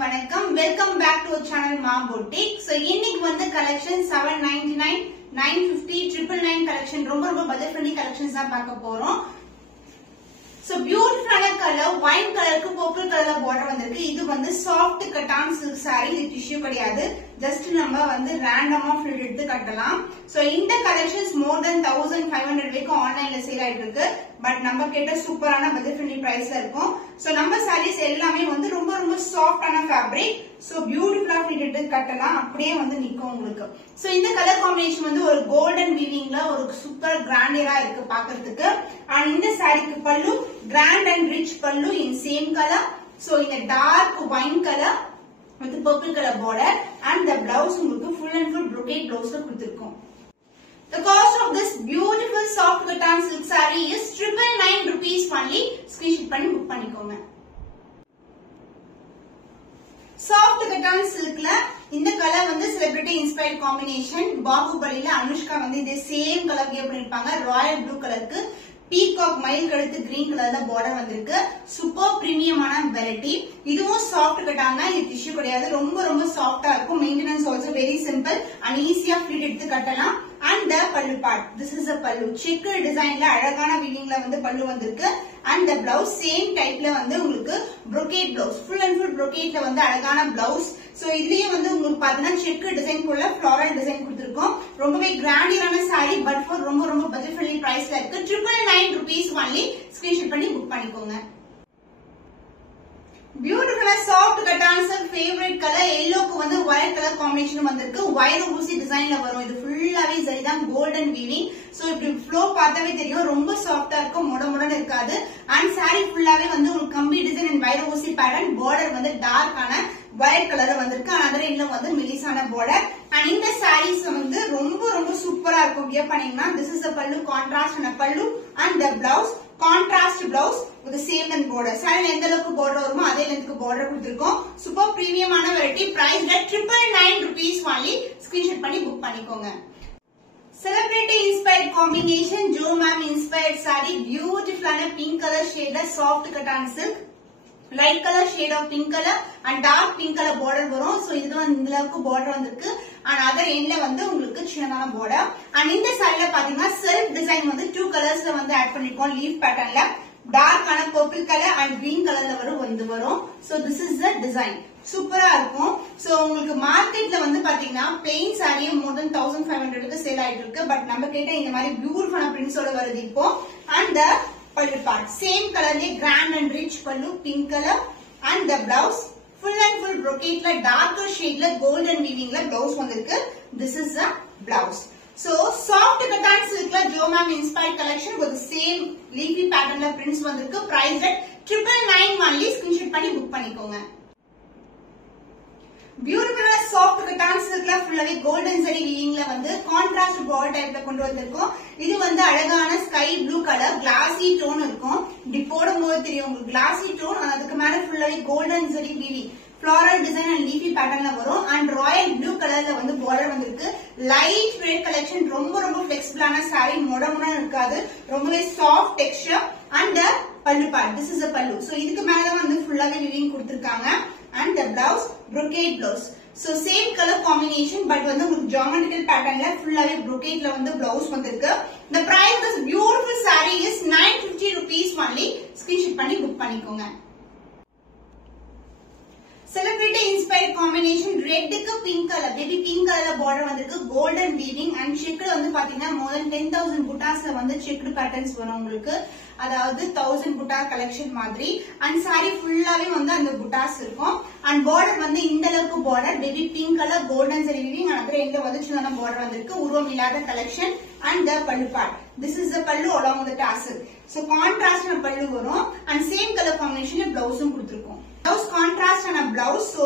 வணக்கம் welcome back to channel மா boutique. So இன்னைக்கு வந்து கலெக்ஷன் 799 950 999 கலெக்ஷன் ரொம்ப பட்ஜெட் ஃப்ரெண்ட்லி கலெக்ஷன்ஸ் தான் பார்க்க போறோம். சோ பியூட்டிஃபுல்லான கலர் ஒயின் கலருக்கு பர்பிள் கலர்ல பார்டர் வந்திருக்கு. இது வந்து சாஃப்ட் கட்டான் சில்க் சாரி, இது டிஷ்யூ கிடையாது. ஜஸ்ட் நம்ம வந்து ரேண்டமா ஃபில் எடுத்து கட்டலாம். சோ இந்த கலெக்ஷன்ஸ் மோர் தென் 1500 வரைக்கும் ஆன்லைன்ல சேல் ஆயிட்டு இருக்கு. பட் நம்ம கேட்ட சூப்பரான பட்ஜெட் ஃப்ரெண்ட்லி பிரைஸ்ல இருக்கும். சோ நம்ம சாரீஸ் எல்லாமே வந்து ரொம்ப சாஃப்டான ஃபேப்ரிக். சோ பியூட்டிஃபுல்லா ஃபில் எடுத்து கட்டலாம், அப்படியே வந்து நிக்கும் உங்களுக்கு. சோ இந்த கலர் காம்பினேஷன் வந்து ஒரு கோல்டன் வீவிங்ல ஒரு சூப்பர் கிராண்டியரா இருக்கு பாக்குறதுக்கு. அண்ட் இந்த சாரிக்கு பல்லு grand and rich pallu in same colour. So இந்த dark wine colour with purple color border and the blouse உங்களுக்கு full and full brocade blouse ல கொடுத்திருக்கோம். The cost of this beautiful soft cotton silk saree is 999 rupees only. Screenshot பண்ணி book பண்ணிக்கோங்க. Soft cotton silkல இந்த colour வந்து celebrity inspired combination. பாகுபலில அனுஷ்கா வந்து இதே சேம் கலர் கிவ் பண்ணிருப்பாங்க. ராயல் ப்ளூ கலருக்கு பீகாக் மயில் கழுத்து கிரீன் கலர்ல பார்டர் வந்திருக்கு. சூப்பர் பிரீமியமான வெரைட்டி. இதுவும் சாஃப்ட் கட்டாங்க, இது டிஷ்யூ கிடையாது. ரொம்ப சாஃப்டா இருக்கும். Maintenance also very simple and ஈஸியா ஃபிட் எடுத்து கட்டலாம். And the pallu part, this is a pallu. Checker டிசைன்ல அழகான வீவிங்ல வந்து பல்லு வந்திருக்கு. அண்ட் த பிளவுஸ் சேம் டைப்ல வந்து உங்களுக்கு brocade blouse, full and full brocade வந்து அழகான பிளவுஸ். சோ இதுலயே வந்து உங்களுக்கு பாத்தீங்கன்னா செக்கர் டிசைன் போல ஃபிளாரல் டிசைன் கொடுத்திருக்கோம். ரொம்பவே கிராண்டியரான சாரி, பட் ஃபார் ரொம்ப பட்ஜெட் ஃப்ரெண்ட்லி பிரைஸ்ல இருக்கு. 999 rupees only. ஸ்கிரீன்ஷாட் பண்ணி புக் பண்ணிக்கோங்க. பியூட்டிஃபுல்லா soft cotton silk favourite colour எல்லோக்கு வந்து ஒயர் கலர் காம்பினேஷன் வந்திருக்கு. ஒயர் ஊசி டிசைன்ல வரும். இது ஃபுல்லாவே சரிதான் கோல்டன் வீவிங். சோ இப்படி ஃப்ளோ பார்த்தாவே தெரியும், ரொம்ப சாஃப்டா இருக்கும், முடமுடன் இருக்காது. அண்ட் சாரி ஃபுல்லாவே வந்து உங்களுக்கு கம்பி டிசைன் அண்ட் ஒயர் ஊசி பேட்டர்ன். பார்டர் வந்து டார்க்கான ஒயர் கலர் வந்திருக்கு. அதர் எண்ட்ல வந்து மெலிசான பார்டர். அண்ட் இந்த சாரீஸ் வந்து ரொம்ப சூப்பரா இருக்கும். வியர் பண்ணீங்கன்னா this is a pallu, contrast and pallu and the blouse contrast blouse with the same length border. Sari எந்த அளவுக்கு border வருமோ அதே லென்த்க்கு border கொடுத்திருக்கோம். சூப்பர் பிரீமியமான variety. Price 999 rupees only. Screenshot பண்ணி புக் பண்ணிக்கோங்க. Celebrity inspired combination, Jo ma'am inspired sari. பியூட்டிஃபுல்லான பிங்க் கலர் ஷேட்ல soft cotton silk, light colour shade of pink colour and dark pink colour border வரும். சோ இதுல இந்த அளவுக்கு பார்டர் வந்திருக்கு. அண்ட் அதர் எண்ட்ல வந்து உங்களுக்கு சின்னதான பார்டர். அண்ட் இந்த சாரில பாத்தீங்கன்னா செல்ஃப் டிசைன் வந்து 2 கலர்ஸ்ல வந்து ஆட் பண்ணிருக்கோம். லீஃப் பேட்டர்ன்ல டார்க்கான பர்பிள் கலர் அண்ட் கிரீன் கலர்ல வரும். So this is the design. சூப்பரா இருக்கும். சோ உங்களுக்கு மார்க்கெட்ல வந்து பாத்தீங்கன்னா பிளெயின் சாரியே மோர் தென் 1500க்கு சேல் ஆயிட்டு இருக்கு. பட் நம்ம கேட்ட இந்த மாதிரி பியூட்டிஃபுல்லான பிரிண்ட்ஸோட வருது இப்போ. And the pallu part same கலர்லயே grand and rich pallu, pink colour. And the blouse full and full brocade darker ஷேட்ல கோல்டன் வீவிங்ல பிளவுஸ் வந்திருக்கு. This is the blouse. So soft cotton silk la Jo ma'am inspired collection with the same leafy pattern la prints vandirukku. Price at 999 only. Screenshot பண்ணி book பண்ணிக்கோங்க. பியூட்டிஃபுல்லா soft கட்டான் சில்க்ல ஃபுல்லாவே golden zari வீவிங்ல வந்து contrast border டைப்ல கொண்டு வந்திருக்கோம். இது வந்து அழகான ஸ்கை ப்ளூ கலர் கிளாசி டோன் இருக்கும். இப்படி போடும்போது தெரியும் உங்களுக்கு கிளாசி டோன். அதுக்கு மேல ஃபுல்லாவே golden zari weaving floral design and leafy பேட்டர்ன்ல வரும். அண்ட் ராயல் ப்ளூ கலர்ல வந்து பார்டர் வந்திருக்கு. Light weight collection. ரொம்ப பிளெக்சிபிளான சாரி, முடமுடன் இருக்காது. ரொம்பவே soft texture. And pallu part, this is a pallu. So இதுக்கு மேல வந்து ஃபுல்லாவே வீவிங் கொடுத்திருக்காங்க. And the blouse brocade blouse. So same color combination but வந்து உங்களுக்கு geometrical patternல ஃபுல்லாவே brocadeல வந்து blouse வந்திருக்கு. The price of this beautiful saree is 950 rupees only. Screenshot பண்ணி book பண்ணிக்கோங்க. செலிபிரிட்டி இன்ஸ்பயர்ட் காம்பினேஷன் ரெட்க்கு பிங்க் கலர், பேபி பிங்க் கலர்ல பார்டர் வந்திருக்கு. கோல்டன் வீவிங் அண்ட் செக்டு வந்து பாத்தீங்கன்னா மோர் தென் 10,000 புட்டாஸ்ல வந்து செக்டு பேட்டர்ன்ஸ் வரும் உங்களுக்கு. அதாவது 1000 புட்டா கலெக்ஷன் மாதிரி. அண்ட் சாரி ஃபுல்லாவே வந்து அந்த புட்டாஸ் இருக்கும். அண்ட் பார்டர் வந்து இந்த அளவுக்கு border baby pink colour golden சரி வீவிங். அப்புறம் எங்க வந்து சின்ன பார்டர் வந்திருக்கு. உருவம் இல்லாத collection. And the pallu part, this is த பல்லு along with the tassel. So contrast பல்லு வரும். அண்ட் சேம் கலர் காம்பினேஷன்ல பிளவுஸும் கொடுத்திருக்கோம். Blouse contrast and a blouse, so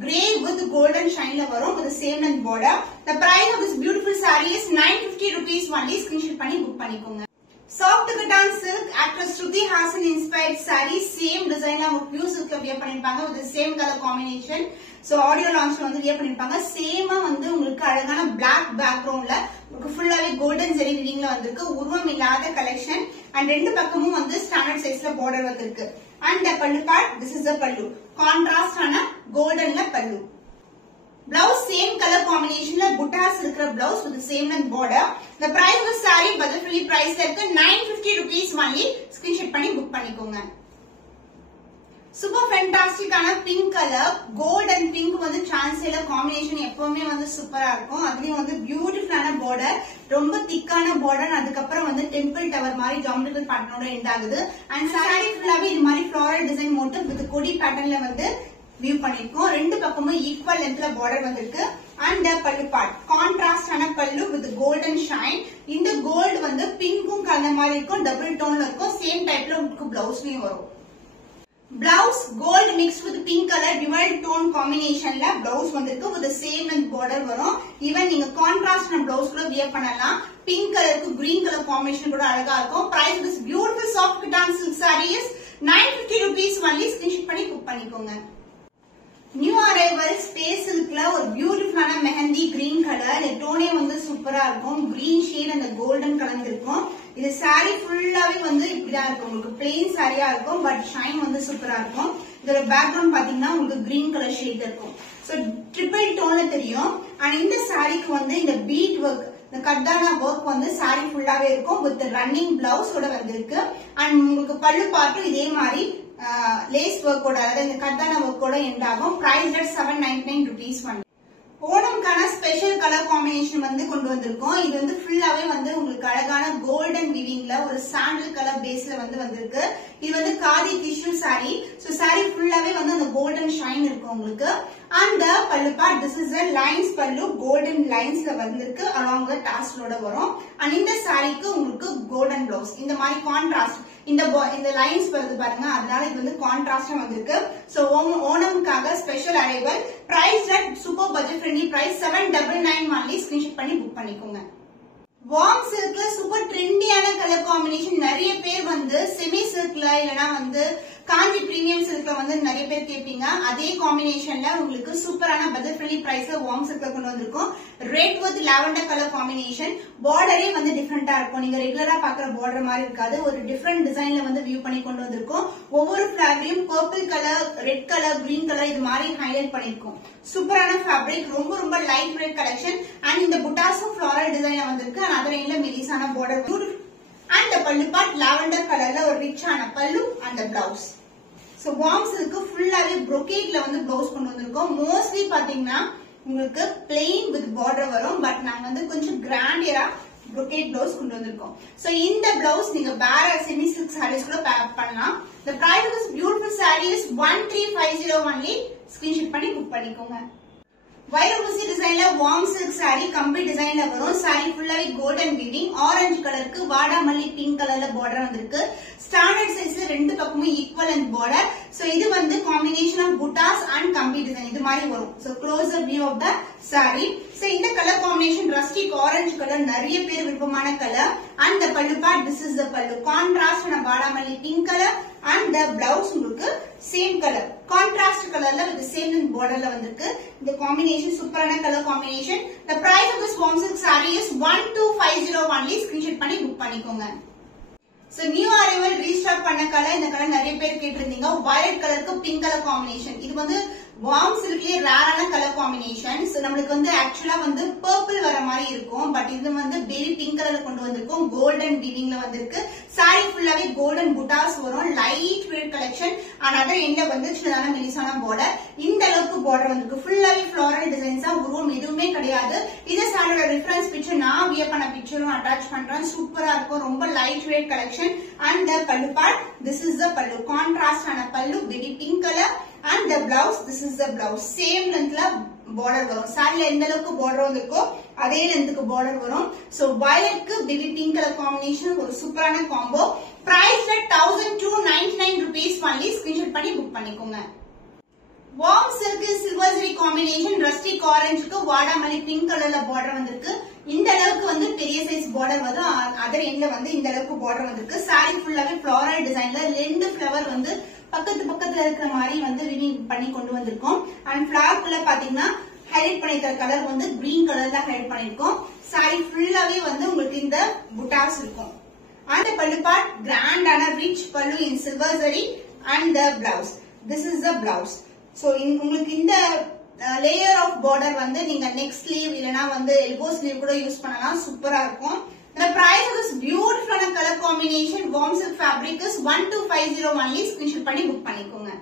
grey with golden shine la varum with the same length border. The price of this beautiful saree is 950 rupees only. Screenshot பண்ணி book பண்ணிக்கோங்க. Soft cotton silk actress Shruti Hassan inspired saree, same design la pure silk la wear பண்ணிருப்பாங்க with the same color combination. So audio launch வந்து wear பண்ணிருப்பாங்க. சேமா வந்து உங்களுக்கு அழகான black backgroundல உங்களுக்கு ஃபுல்லாவே golden zari weavingல வந்திருக்கு. உருவம் இல்லாத கலெக்ஷன். அண்ட் ரெண்டு பக்கமும் வந்து ஸ்டாண்டர்ட் சைஸ்ல பார்டர் வந்திருக்கு. and the pallu part, this is the pallu. Contrast ana golden la pallu. Blouse same color combination la buttas irukra blouse with the same length border. The price of saree budget friendly price la irukku 950 rupees only. Screenshot panni book pannikonga. Super fantastic ana pink color, gold and pink வந்து சான்ஸ்ல combination எப்பவுமே வந்து சூப்பரா இருக்கும். அதுலயும் வந்து பியூட்டிஃபுல்லான border, ரொம்ப திக்கான border, அதுக்கு அப்புறம் வந்து டெம்பிள் டவர் மாதிரி ஜாமெட்ரிக்கல் பேட்டர்னோட எண்ட் ஆகுது. அண்ட் saree ஃபுல்லாவே இது மாதிரி floral design motif with கொடி பேட்டர்ன்ல வந்து வியூ பண்ணிருக்கோம். ரெண்டு பக்கமும் ஈக்குவல் லென்த்ல border வந்திருக்கு. And the pallu part, contrast ஆன pallu with golden shine. இந்த கோல்ட் வந்து பிங்க்கும் கலந்த மாதிரி இருக்கும், டபுள் டோன்ல இருக்கும். சேம் டைப்ல உங்களுக்கு பிளவுஸ்லயும் வரும். Blouse gold mixed with pink color dual tone combination la blouse vandirukku with the same length border varum. Even neenga contrast na blouse kuda wear pannalam. Pink color ku green color combination kuda alaga irukum. Price of this beautiful soft cotton silk saree is 950 rupees only. Screenshot panni book pannikonga. New arrival space silk la or beautiful ana mehendi green color. The tone வந்து சூப்பரா இருக்கும். Green shade and the golden கலந்திருக்கும். இது saree ஃபுல்லாவே வந்து இப்படிதான் இருக்கும். உங்களுக்கு plain சாரியா இருக்கும், பட் ஷைன் வந்து சூப்பரா இருக்கும். இதோட பேக்ரவுண்ட் பாத்தீங்கன்னா உங்களுக்கு green color shade இருக்கும். சோ ட்ரிபிள் டோன்ல தெரியும். and இந்த சாரிக்கு வந்து இந்த bead work, இந்த கர்தானா work வந்து saree ஃபுல்லாவே இருக்கும் with running blouse ஓட வந்திருக்கு. and உங்களுக்கு பல்லு பார்ட்டும் இதே மாதிரி லேஸ் work ஓட, அதாவது இந்த கர்தானா work ஓட எண்ட் ஆகும். price at 799 rupees only. ஓணம்கான ஸ்பெஷல் கலர் காம்பினேஷன் வந்து கொண்டு வந்திருக்கோம். இது வந்து ஃபுல்லாவே வந்து உங்களுக்கு அழகான கோல்டன் வீவிங்ல ஒரு சாண்டல் கலர் பேஸ்ல வந்து வந்திருக்கு. இது வந்து khadi tissue sorry. So sorry ஃபுல்லாவே வந்து அந்த கோல்டன் ஷைன் இருக்கும் உங்களுக்கு. அந்த பல்லு part, this is a lines பல்லு, கோல்டன் லைன்ஸ்ல வந்திருக்கு, along with டாஸ்லோட வரும். and இந்த சாரிக்கு உங்களுக்கு கோல்டன் பிளவுஸ், இந்த மாதிரி கான்ட்ராஸ்ட், இந்த லைன்ஸ் வருது பாருங்க, அதனால இது வந்து கான்ட்ராஸ்டா வந்திருக்கு. சோ ஓணம்காக special arrival. Price at super budget friendly price 799 only. Screenshot பண்ணி புக் பண்ணிக்கோங்க. வார்ம் சில்க்ல சூப்பர் ட்ரெண்டியான கலர் காம்பினேஷன். நிறைய பேர் வந்து செமி சில்க்ல இல்லனா வந்து காஞ்சி பிரீமியம் சில்க்ல வந்து நிறைய பேர் கேட்பீங்க. அதே காம்பினேஷன்ல உங்களுக்கு சூப்பரான பட்ஜெட் ஃப்ரெண்ட்லி பிரைஸ்ல வார்ம் சில்க்ல கொண்டு வந்திருக்கோம். Red with lavender colour combination. பார்டரே வந்து டிஃபரெண்டா இருக்கும். நீங்க ரெகுலரா பாக்குற பார்டர் மாதிரி இருக்காது, ஒரு டிஃபரெண்ட் டிசைன்ல வந்து வியூ பண்ணி கொண்டு வந்திருக்கோம். ஒவ்வொரு ஃபிளாவையும் purple colour, red colour, green colour இது மாதிரி ஹைலைட் பண்ணிருக்கோம். சூப்பரான ஃபேப்ரிக், ரொம்ப ரொம்ப லைட் வெயிட் கலெக்ஷன். அண்ட் இந்த புட்டாஸும் ஃபிளாரல் டிசைன்ல வந்திருக்கு. and அதர் எண்ட்ல மெலிசான border. and the pallu part lavender கலர்ல ஒரு ரிச்சான பல்லு and the blouse. So warm silk ஃபுல்லாவே brocade-ல வந்து blouse கொண்டு வந்திருக்கோம். மோஸ்ட்லி பாத்தீங்கன்னா உங்களுக்கு plain with border வரும், பட் நாங்க வந்து கொஞ்சம் கிராண்டியரா brocade blouse கொண்டு வந்திருக்கோம். சோ இந்த blouse நீங்க வேற செமி சில்க் sarees கூட பேர் பண்ணலாம். The price of this beautiful saree is 1350 only. Screenshot பண்ணி புக் பண்ணிக்கோங்க. வைரூசி டிசைன்ல வார்ம் சில்க் சாரி கம்பி டிசைன்ல வரும். சாரி ஃபுல்லாவே கோல்டன் வீவிங். ஆரஞ்சு கலருக்கு வாடாமல்லி பிங்க் கலர்ல பார்டர் வந்திருக்கு. ஸ்டாண்டர்ட் சைஸ்ல ரெண்டு பக்கமும் ஈக்குவல் அண்ட் பார்டர். சோ இது வந்து காம்பினேஷன் ஆஃப் புட்டாஸ் அண்ட் கம்பி டிசைன் இது மாதிரி வரும். So closer view of the sari. So இந்த கலர் காம்பினேஷன் ரஸ்டிக் ஆரஞ்சு கலர் நிறைய பேர் விருப்பமான colour. And the pallu part, this is த பல்லு. கான்ட்ராஸ்ட் ஆன வாடாமல்லி pink colour. And the blouse உங்களுக்கு சேம் கலர், கான்ட்ராஸ்ட் கலர்ல வித் சேம் பார்டர்ல வந்திருக்கு. இந்த காம்பினேஷன் சூப்பரான colour combination. The price of this warm silk saree is 1250 only. Screenshot பண்ணி புக் பண்ணிக்கோங்க. சோ நியூ அரைவல் ரீஸ்டாக் பண்ண கலர், இந்த கலர் நிறைய பேர் கேட்டிருந்தீங்க. வயலட் கலருக்கு பிங்க் கலர் காம்பினேஷன். இது வந்து வார்ம் சில்க்லயே ரேரான கலர் காம்பினேஷன். சோ நம்மளுக்கு வந்து ஆக்சுவலா வந்து பர்பிள் வர மாதிரி இருக்கும், பட் இது வந்து பேபி பிங்க் கலர்ல கொண்டு வந்திருக்கோம். கோல்டன் வீவிங்ல வந்திருக்கு. சாரி ஃபுல்லாவே கோல்டன் புட்டாஸ் வரும். Light weight collection. and other எண்ட்ல வந்து சின்னதான மெலிசான பார்டர். இந்த அளவுக்கு பார்டர் வந்திருக்கு. ஃபுல்லாவே ஃபிளாரல் டிசைன்ஸா, உருவம் எதுவுமே கிடையாது. இந்த சாரியோட ரெஃபரன்ஸ் பிக்சர் நான் வியர் பண்ண பிக்சரும் அட்டாச் பண்றேன். சூப்பரா இருக்கும். ரொம்ப light weight collection. and the pallu part, this is the pallu. Contrast ஆன pallu, baby pink colour. and the blouse, this is the blouse. same lengthல border வரும். சாரில எந்த அளவுக்கு border வந்திருக்கோ அதே லென்த்துக்கு border வரும். சோ violetக்கு பேபி பிங்க் கலர் காம்பினேஷன் ஒரு சூப்பரான combo. Price at 1299 rupees only. Screenshot பண்ணி புக் பண்ணிக்கோங்க. Warm silk silver zari combination. Rustic ஆரஞ்சுக்கு வாடாமல்லி பிங்க் கலர்ல பார்டர் வந்திருக்கு. இந்த அளவுக்கு வந்து பெரிய சைஸ் பார்டர் வரும். அதர் எண்ட்ல வந்து இந்த அளவுக்கு பார்டர் வந்திருக்கு. சாரி ஃபுல்லாவே ஃபிளாரல் டிசைன்ல ரெண்டு ஃபிளவர் வந்து பக்கத்துல இருக்கிற மாதிரி வந்து விவிங் பண்ணி கொண்டு வந்திருக்கோம். அண்ட் ஃபிளார்க்குள்ள பாத்தீங்கன்னா ஹைலைட் பண்ணிருக்கிற கலர் வந்து கிரீன் கலர்ல ஹைலைட் பண்ணிருக்கோம். சாரி ஃபுல்லாவே வந்து உங்களுக்கு இந்த புட்டாஸ் இருக்கும். அந்த பல்லு பார்ட் கிராண்டான rich pallu in silver zari. and the blouse. This is the blouse. So உங்களுக்கு இந்த layer of border வந்து நீங்க neck sleeve இல்லனா வந்து elbow sleeve கூட யூஸ் பண்ணலாம், சூப்பரா இருக்கும். The price of this beautiful color combination warm silk fabric is 1250 only. Screenshot பண்ணி book பண்ணிக்கோங்க.